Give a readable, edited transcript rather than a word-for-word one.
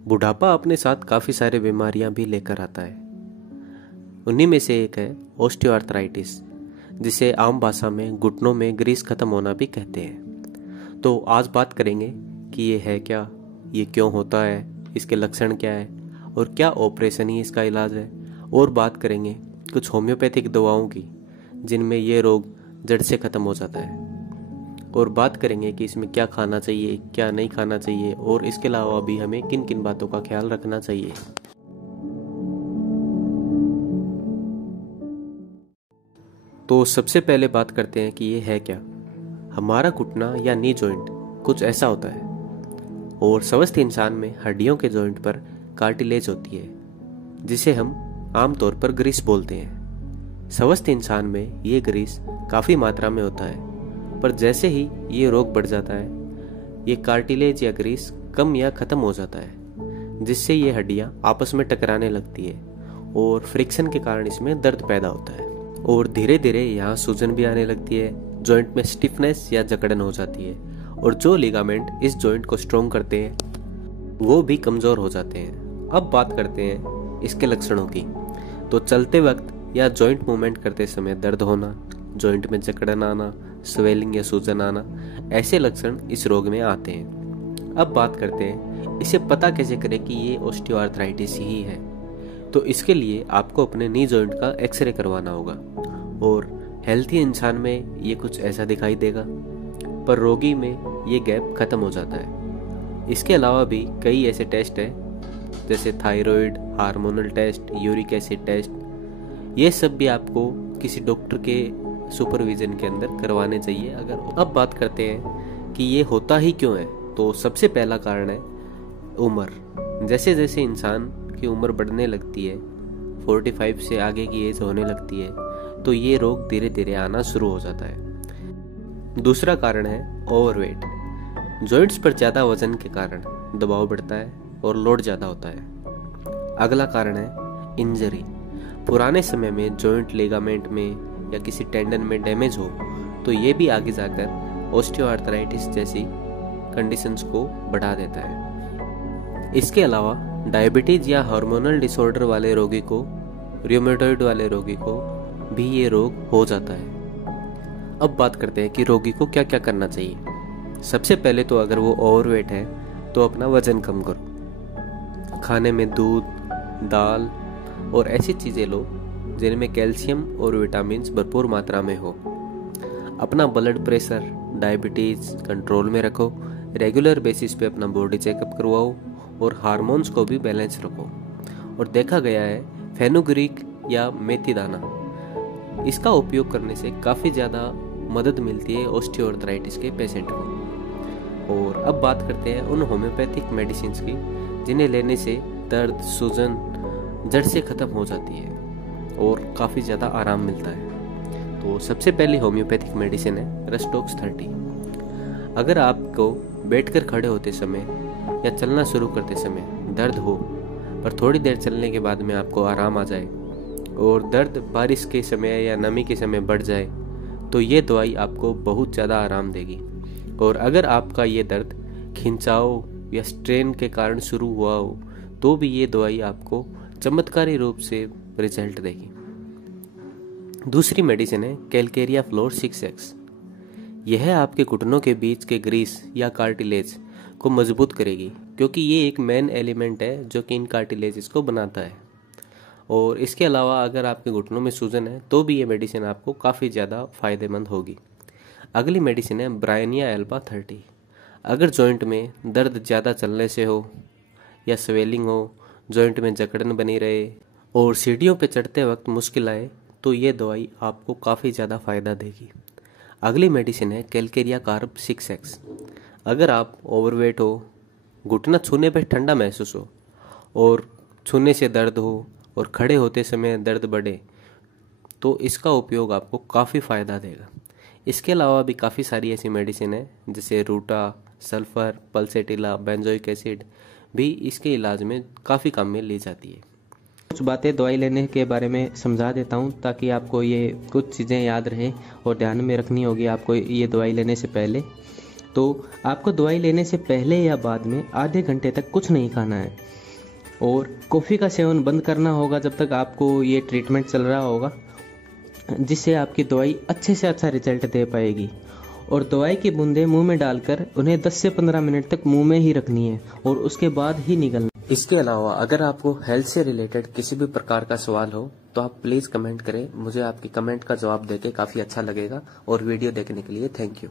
बुढ़ापा अपने साथ काफ़ी सारे बीमारियां भी लेकर आता है। उन्हीं में से एक है ऑस्टियोआर्थराइटिस, जिसे आम भाषा में घुटनों में ग्रीस खत्म होना भी कहते हैं। तो आज बात करेंगे कि ये है क्या, ये क्यों होता है, इसके लक्षण क्या है और क्या ऑपरेशन ही इसका इलाज है। और बात करेंगे कुछ होम्योपैथिक दवाओं की जिनमें ये रोग जड़ से ख़त्म हो जाता है। और बात करेंगे कि इसमें क्या खाना चाहिए, क्या नहीं खाना चाहिए और इसके अलावा भी हमें किन किन बातों का ख्याल रखना चाहिए। तो सबसे पहले बात करते हैं कि ये है क्या। हमारा घुटना या नी जॉइंट कुछ ऐसा होता है और स्वस्थ इंसान में हड्डियों के जॉइंट पर कार्टिलेज होती है, जिसे हम आमतौर पर ग्रीस बोलते हैं। स्वस्थ इंसान में ये ग्रीस काफ़ी मात्रा में होता है, पर जैसे ही ये रोग बढ़ जाता है ये कार्टिलेज या ग्रीस कम या ख़त्म हो जाता है, जिससे ये हड्डियाँ आपस में टकराने लगती है और फ्रिक्शन के कारण इसमें दर्द पैदा होता है। और धीरे धीरे यहाँ सूजन भी आने लगती है, जॉइंट में स्टिफनेस या जकड़न हो जाती है और जो लिगामेंट इस जॉइंट को स्ट्रॉन्ग करते हैं वो भी कमज़ोर हो जाते हैं। अब बात करते हैं इसके लक्षणों की। तो चलते वक्त या जॉइंट मूवमेंट करते समय दर्द होना, जॉइंट में जकड़न आना, स्वेलिंग या सूजन आना, ऐसे लक्षण इस रोग में आते हैं। अब बात करते हैं इसे पता कैसे करें कि ये ऑस्टियोआर्थराइटिस ही है। तो इसके लिए आपको अपने नी जॉइंट का एक्सरे करवाना होगा और हेल्थी इंसान में ये कुछ ऐसा दिखाई देगा, पर रोगी में ये गैप खत्म हो जाता है। इसके अलावा भी कई ऐसे टेस्ट हैं जैसे thyroid, hormonal test, uric acid test. ये सब भी आपको किसी डॉक्टर के सुपरविजन के अंदर करवाने चाहिए। अब बात करते हैं कि ये होता ही क्यों है। तो सबसे पहला कारण है उम्र। जैसे जैसे इंसान की उम्र बढ़ने लगती है, 45 से आगे की एज होने लगती है, तो ये रोग धीरे धीरे आना शुरू हो जाता है। दूसरा कारण है ओवरवेट। जॉइंट्स पर ज़्यादा वजन के कारण दबाव बढ़ता है और लोड ज़्यादा होता है। अगला कारण है इंजरी। पुराने समय में जॉइंट लिगामेंट में या किसी टेंडन में डैमेज हो तो ये भी आगे जाकर ऑस्टियोआर्थराइटिस जैसी कंडीशंस को बढ़ा देता है। इसके अलावा डायबिटीज या हार्मोनल डिसऑर्डर वाले रोगी को, रूमेटॉइड वाले रोगी को भी ये रोग हो जाता है। अब बात करते हैं कि रोगी को क्या क्या करना चाहिए। सबसे पहले तो अगर वो ओवरवेट है तो अपना वजन कम करो। खाने में दूध, दाल और ऐसी चीज़ें लो जिनमें कैल्शियम और विटामिन्स भरपूर मात्रा में हो। अपना ब्लड प्रेशर, डायबिटीज़ कंट्रोल में रखो। रेगुलर बेसिस पे अपना बॉडी चेकअप करवाओ और हार्मोन्स को भी बैलेंस रखो। और देखा गया है फेनुग्रीक या मेथी दाना, इसका उपयोग करने से काफ़ी ज़्यादा मदद मिलती है ऑस्टियोआर्थराइटिस के पेशेंट को। और अब बात करते हैं उन होम्योपैथिक मेडिसिन की जिन्हें लेने से दर्द, सूजन जड़ से ख़त्म हो जाती है और काफ़ी ज़्यादा आराम मिलता है। तो सबसे पहली होम्योपैथिक मेडिसिन है रस्टोक्स 30। अगर आपको बैठकर खड़े होते समय या चलना शुरू करते समय दर्द हो, पर थोड़ी देर चलने के बाद में आपको आराम आ जाए और दर्द बारिश के समय या नमी के समय बढ़ जाए, तो ये दवाई आपको बहुत ज़्यादा आराम देगी। और अगर आपका ये दर्द खिंचाव या स्ट्रेन के कारण शुरू हुआ हो तो भी ये दवाई आपको चमत्कारी रूप से रिजल्ट देगी। दूसरी मेडिसिन है कैलकेरिया फ्लोर 6X। यह आपके घुटनों के बीच के ग्रीस या कार्टिलेज को मजबूत करेगी, क्योंकि ये एक मेन एलिमेंट है जो कि इन कार्टिलेजेस को बनाता है। और इसके अलावा अगर आपके घुटनों में सूजन है तो भी ये मेडिसिन आपको काफ़ी ज़्यादा फायदेमंद होगी। अगली मेडिसिन है ब्रायनिया एल्बा 30। अगर जॉइंट में दर्द ज़्यादा चलने से हो या स्वेलिंग हो, जॉइंट में जकड़न बनी रहे और सीढ़ियों पे चढ़ते वक्त मुश्किल आए, तो ये दवाई आपको काफ़ी ज़्यादा फ़ायदा देगी। अगली मेडिसिन है कैलकेरिया कार्ब 6X। अगर आप ओवरवेट हो, घुटना छूने पर ठंडा महसूस हो और छूने से दर्द हो और खड़े होते समय दर्द बढ़े, तो इसका उपयोग आपको काफ़ी फ़ायदा देगा। इसके अलावा भी काफ़ी सारी ऐसी मेडिसिन है जैसे रूटा, सल्फ़र, पल्सेटिला, बेंजोइक एसिड भी इसके इलाज में काफ़ी काम में ली जाती है। कुछ बातें दवाई लेने के बारे में समझा देता हूँ ताकि आपको ये कुछ चीज़ें याद रहें और ध्यान में रखनी होगी आपको ये दवाई लेने से पहले। तो आपको दवाई लेने से पहले या बाद में आधे घंटे तक कुछ नहीं खाना है और कॉफ़ी का सेवन बंद करना होगा जब तक आपको ये ट्रीटमेंट चल रहा होगा, जिससे आपकी दवाई अच्छे से अच्छा रिजल्ट दे पाएगी। और दवाई की बूंदें मुंह में डालकर उन्हें 10 से 15 मिनट तक मुंह में ही रखनी है और उसके बाद ही निगलना। इसके अलावा अगर आपको हेल्थ से रिलेटेड किसी भी प्रकार का सवाल हो तो आप प्लीज़ कमेंट करें। मुझे आपके कमेंट का जवाब देके काफ़ी अच्छा लगेगा। और वीडियो देखने के लिए थैंक यू।